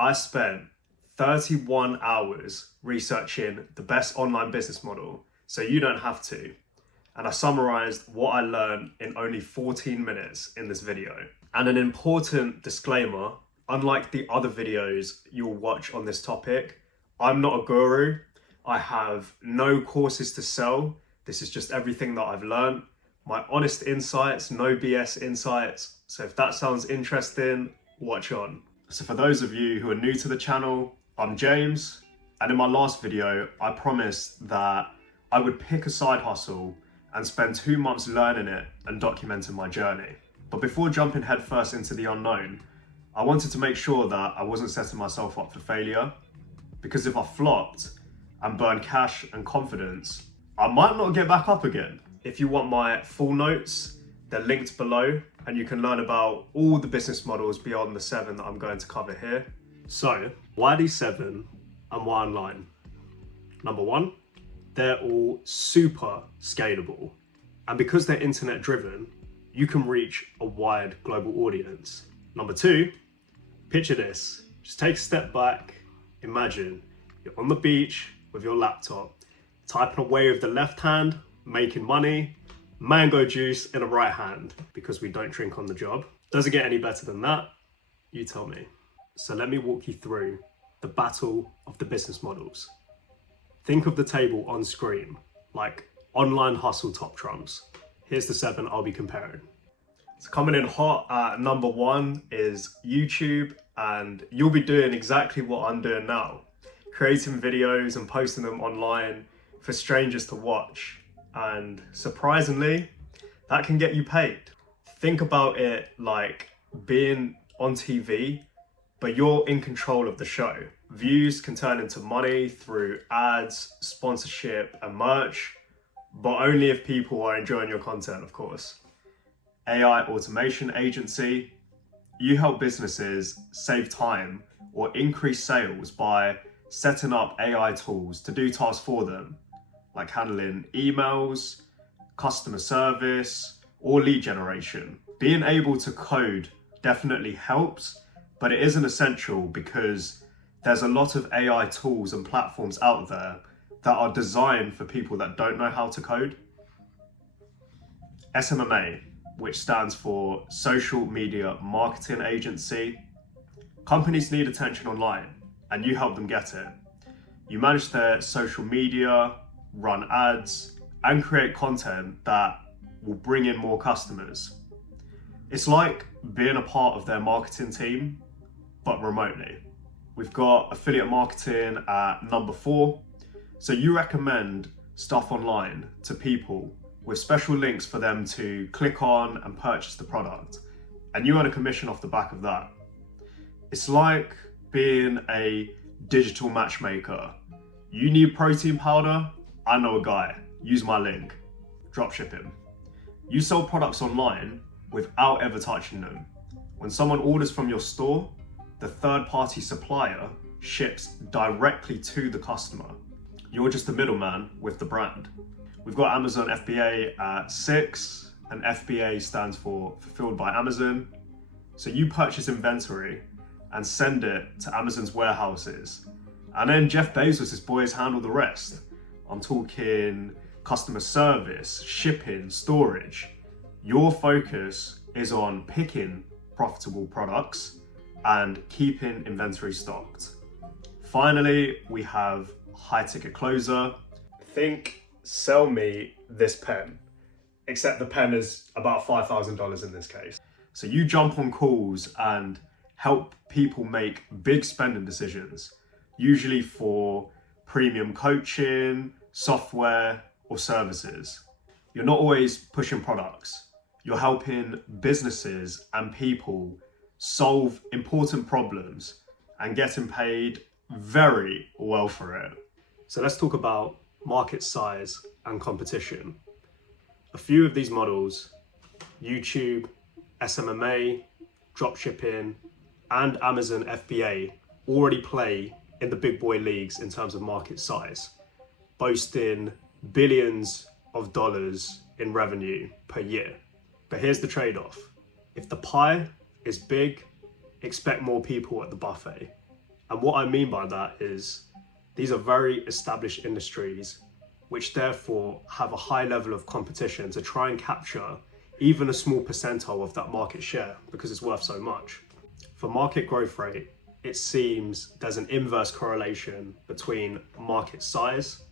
I spent 31 hours researching the best online business model so you don't have to. And I summarized what I learned in only 14 minutes in this video. And an important disclaimer, unlike the other videos you'll watch on this topic, I'm not a guru. I have no courses to sell. This is just everything that I've learned. My honest insights, no BS insights. So if that sounds interesting, watch on. So for those of you who are new to the channel, I'm James. And in my last video, I promised that I would pick a side hustle and spend 2 months learning it and documenting my journey. But before jumping headfirst into the unknown, I wanted to make sure that I wasn't setting myself up for failure. Because if I flopped and burned cash and confidence, I might not get back up again. If you want my full notes, they're linked below, and you can learn about all the business models beyond the 7 that I'm going to cover here. So, why these 7 and why online? Number 1, they're all super scalable. And because they're internet driven, you can reach a wide global audience. Number 2, picture this. Just take a step back. Imagine you're on the beach with your laptop, typing away with the left hand, making money, mango juice in the right hand, because we don't drink on the job. Does it get any better than that? You tell me. So let me walk you through the battle of the business models. Think of the table on screen, like online hustle top trumps. Here's the 7 I'll be comparing. So coming in hot at number 1 is YouTube, and you'll be doing exactly what I'm doing now. Creating videos and posting them online for strangers to watch. And surprisingly, that can get you paid. Think about it like being on TV, but you're in control of the show. Views can turn into money through ads, sponsorship, and merch, but only if people are enjoying your content, of course. AI automation agency. You help businesses save time or increase sales by setting up AI tools to do tasks for them, like handling emails, customer service, or lead generation. Being able to code definitely helps, but it isn't essential because there's a lot of AI tools and platforms out there that are designed for people that don't know how to code. SMMA, which stands for Social Media Marketing Agency. Companies need attention online, and you help them get it. You manage their social media, run ads, and create content that will bring in more customers. It's like being a part of their marketing team, but remotely. We've got affiliate marketing at number 4. So you recommend stuff online to people with special links for them to click on and purchase the product, and you earn a commission off the back of that. It's like being a digital matchmaker. You need protein powder? I know a guy. Use my link. Dropship him. You sell products online without ever touching them. When someone orders from your store, the third-party supplier ships directly to the customer. You're just a middleman with the brand. We've got Amazon FBA at 6, and FBA stands for Fulfilled by Amazon. So you purchase inventory and send it to Amazon's warehouses. And then Jeff Bezos' boys handle the rest. I'm talking customer service, shipping, storage. Your focus is on picking profitable products and keeping inventory stocked. Finally, we have high ticket closer. Think, sell me this pen, except the pen is about $5,000 in this case. So you jump on calls and help people make big spending decisions, usually for premium coaching, software, or services. You're not always pushing products. You're helping businesses and people solve important problems and getting paid very well for it. So let's talk about market size and competition. A few of these models, YouTube, SMMA, dropshipping, and Amazon FBA, already play in the big boy leagues in terms of market size, boasting billions of dollars in revenue per year. But here's the trade-off. If the pie is big, expect more people at the buffet. And what I mean by that is these are very established industries, which therefore have a high level of competition to try and capture even a small percentile of that market share because it's worth so much. For market growth rate, it seems there's an inverse correlation between market size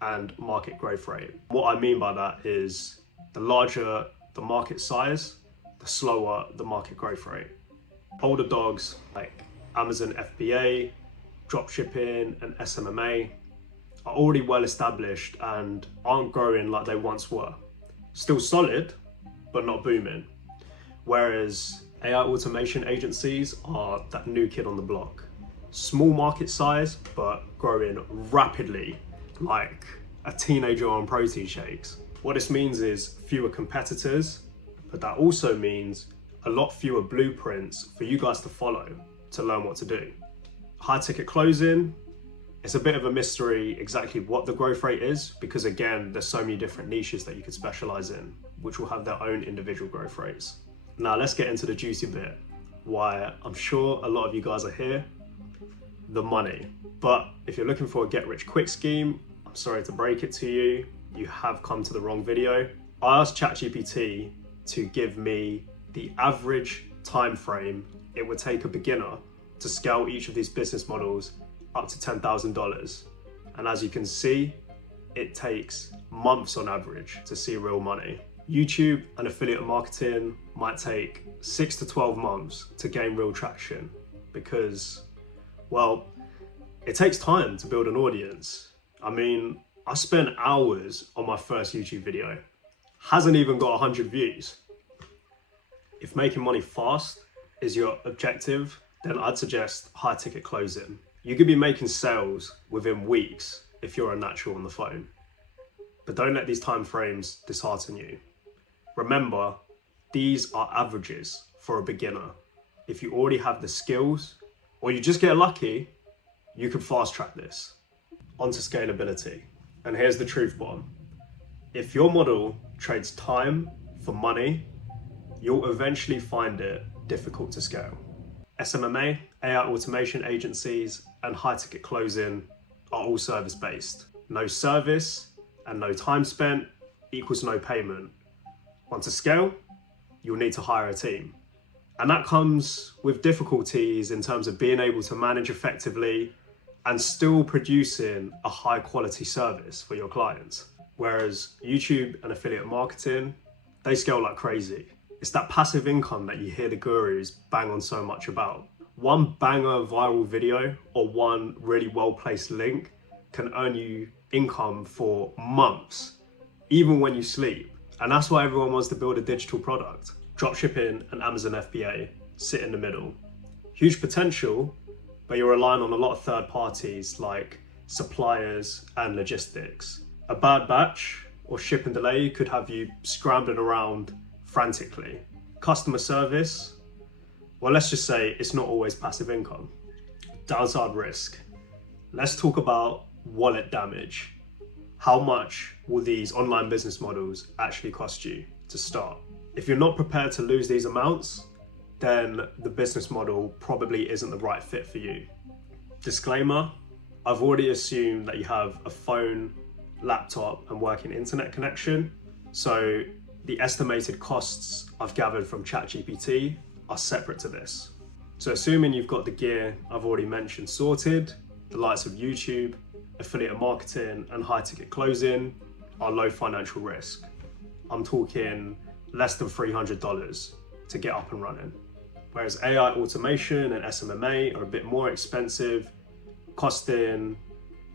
and market growth rate. What I mean by that is the larger the market size, the slower the market growth rate. Older dogs like Amazon FBA, dropshipping and SMMA are already well established and aren't growing like they once were. Still solid, but not booming. Whereas AI automation agencies are that new kid on the block. Small market size, but growing rapidly like a teenager on protein shakes. What this means is fewer competitors, but that also means a lot fewer blueprints for you guys to follow to learn what to do. High ticket closing, it's a bit of a mystery exactly what the growth rate is, because again, there's so many different niches that you could specialize in, which will have their own individual growth rates. Now let's get into the juicy bit, why I'm sure a lot of you guys are here, the money. But if you're looking for a get rich quick scheme, I'm sorry to break it to you, you have come to the wrong video. I asked ChatGPT to give me the average time frame it would take a beginner to scale each of these business models up to $10,000. And as you can see, it takes months on average to see real money. YouTube and affiliate marketing might take 6 to 12 months to gain real traction because, well, it takes time to build an audience. I mean, I spent hours on my first YouTube video, hasn't even got 100 views. If making money fast is your objective, then I'd suggest high ticket closing. You could be making sales within weeks if you're a natural on the phone. But don't let these time frames dishearten you. Remember, these are averages for a beginner. If you already have the skills, or you just get lucky, you can fast track this. Onto scalability. And here's the truth bomb. If your model trades time for money, you'll eventually find it difficult to scale. SMMA, AI automation agencies, and high ticket closing are all service-based. No service and no time spent equals no payment. Want to scale? You'll need to hire a team. And that comes with difficulties in terms of being able to manage effectively and still producing a high quality service for your clients. Whereas YouTube and affiliate marketing, they scale like crazy. It's that passive income that you hear the gurus bang on so much about. One banger viral video or one really well-placed link can earn you income for months, even when you sleep. And that's why everyone wants to build a digital product. Dropshipping and Amazon FBA sit in the middle. Huge potential, but you're relying on a lot of third parties like suppliers and logistics. A bad batch or shipping delay could have you scrambling around frantically. Customer service, well, let's just say it's not always passive income. Downside risk. Let's talk about wallet damage. How much will these online business models actually cost you to start? If you're not prepared to lose these amounts, then the business model probably isn't the right fit for you. Disclaimer, I've already assumed that you have a phone, laptop, and working internet connection. So the estimated costs I've gathered from ChatGPT are separate to this. So assuming you've got the gear I've already mentioned sorted, the likes of YouTube, affiliate marketing, and high ticket closing are low financial risk. I'm talking less than $300 to get up and running. Whereas AI automation and SMMA are a bit more expensive, costing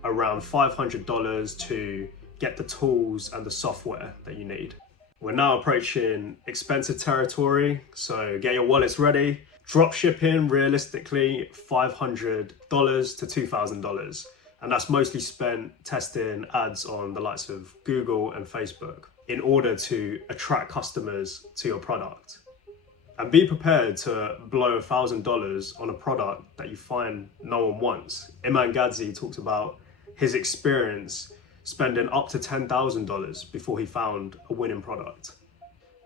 around $500 to get the tools and the software that you need. We're now approaching expensive territory, so get your wallets ready. Drop shipping, realistically, $500 to $2,000. And that's mostly spent testing ads on the likes of Google and Facebook in order to attract customers to your product. And be prepared to blow $1,000 on a product that you find no one wants. Iman Gadzi talked about his experience spending up to $10,000 before he found a winning product.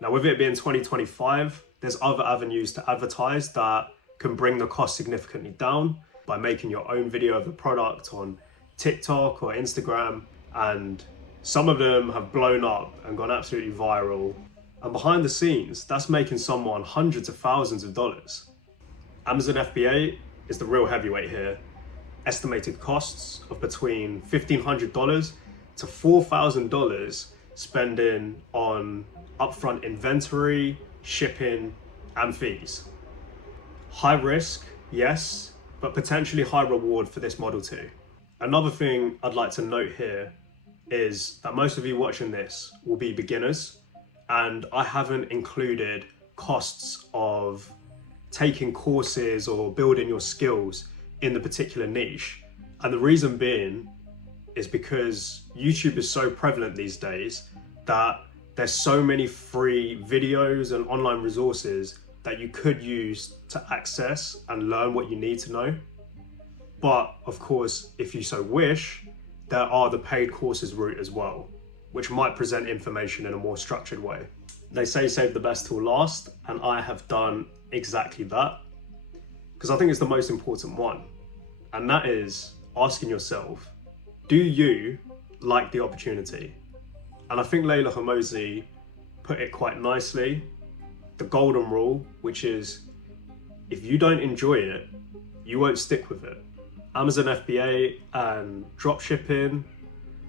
Now, with it being 2025, there's other avenues to advertise that can bring the cost significantly down. by making your own video of the product on TikTok or Instagram, and some of them have blown up and gone absolutely viral. And behind the scenes, that's making someone hundreds of thousands of dollars. Amazon FBA is the real heavyweight here. Estimated costs of between $1,500 to $4,000 spending on upfront inventory, shipping, and fees. High risk, yes, but potentially high reward for this model too. Another thing I'd like to note here is that most of you watching this will be beginners, and I haven't included costs of taking courses or building your skills in the particular niche. And the reason being is because YouTube is so prevalent these days that there's so many free videos and online resources that you could use to access and learn what you need to know. But of course, if you so wish, there are the paid courses route as well, which might present information in a more structured way. They say save the best till last, and I have done exactly that, because I think it's the most important one. And that is asking yourself, do you like the opportunity? And I think Layla Hormozi put it quite nicely, the golden rule, which is if you don't enjoy it, you won't stick with it. Amazon FBA and dropshipping,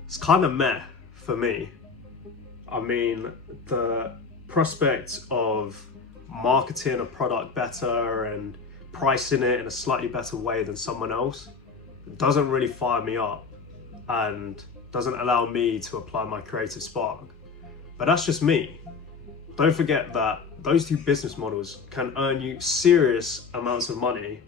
it's kind of meh for me. I mean, the prospect of marketing a product better and pricing it in a slightly better way than someone else doesn't really fire me up and doesn't allow me to apply my creative spark. But that's just me. Don't forget that those two business models can earn you serious amounts of money.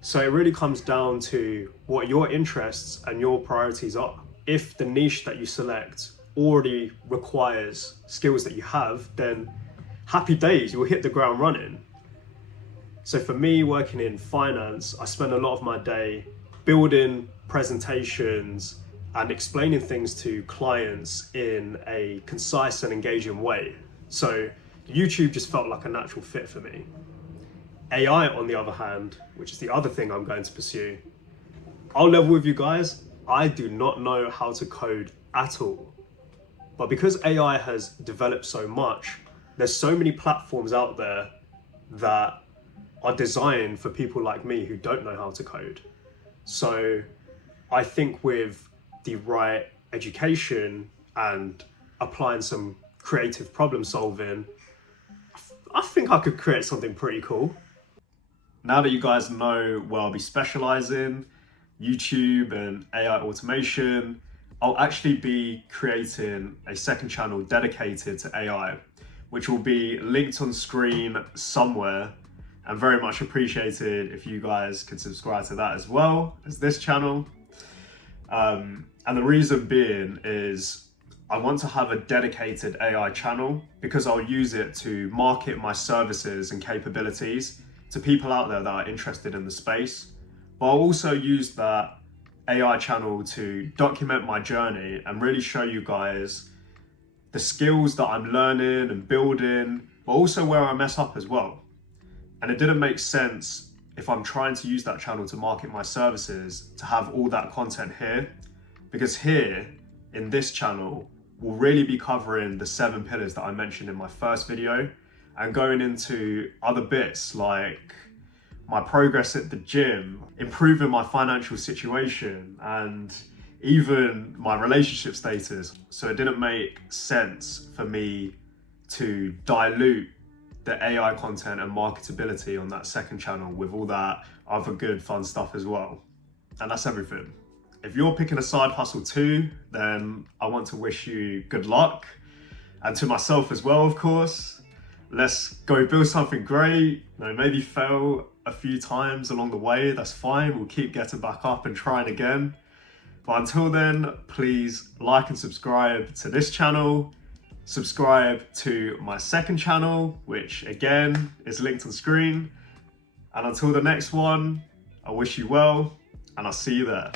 So it really comes down to what your interests and your priorities are. If the niche that you select already requires skills that you have, then happy days, you will hit the ground running. So for me, working in finance, I spend a lot of my day building presentations and explaining things to clients in a concise and engaging way. So YouTube just felt like a natural fit for me. AI, on the other hand, which is the other thing I'm going to pursue, I'll level with you guys, I do not know how to code at all. But because AI has developed so much, there's so many platforms out there that are designed for people like me who don't know how to code. So I think with the right education and applying some creative problem solving, I think I could create something pretty cool. Now that you guys know where I'll be specializing, YouTube and AI automation, I'll actually be creating a second channel dedicated to AI, which will be linked on screen somewhere, and very much appreciated if you guys could subscribe to that as well as this channel. And the reason being is I want to have a dedicated AI channel because I'll use it to market my services and capabilities to people out there that are interested in the space. But I'll also use that AI channel to document my journey and really show you guys the skills that I'm learning and building, but also where I mess up as well. And it didn't make sense if I'm trying to use that channel to market my services to have all that content here, because here in this channel, we'll really be covering the 7 pillars that I mentioned in my first video and going into other bits like my progress at the gym, improving my financial situation, and even my relationship status. So it didn't make sense for me to dilute the AI content and marketability on that second channel with all that other good fun stuff as well. And that's everything. If you're picking a side hustle too, then I want to wish you good luck. And to myself as well, of course. Let's go build something great. Maybe fail a few times along the way, that's fine. We'll keep getting back up and trying again. But until then, please like and subscribe to this channel. Subscribe to my second channel, which again is linked on screen. And until the next one, I wish you well, and I'll see you there.